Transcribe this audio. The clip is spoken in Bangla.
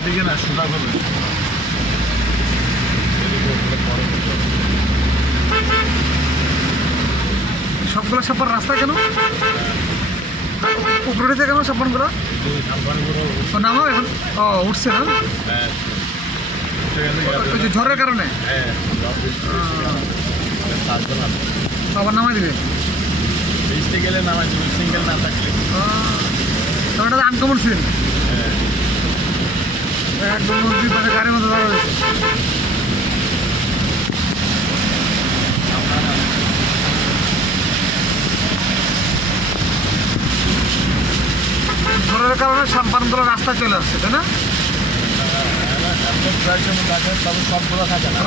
এদিকে না সোজা করবে সবগুলো সাপার রাস্তা কেন? উপরে উঠেছে কেন সাপানগুলো? ও নামাও এখন। ও উঠছে না? ওই যে ঝড়ের কারণে? হ্যাঁ আবার নামাই দিবে? গেলে নামাই সিঙ্গেল না থাকলে। আনকমন সিন একদম নদীর পাশে গাড়ির মধ্যে দাঁড়া রয়েছে ঝড়ের কারণে সাম্পানগুলো রাস্তা চলে আসছে তাই না সবগুলো থাকে না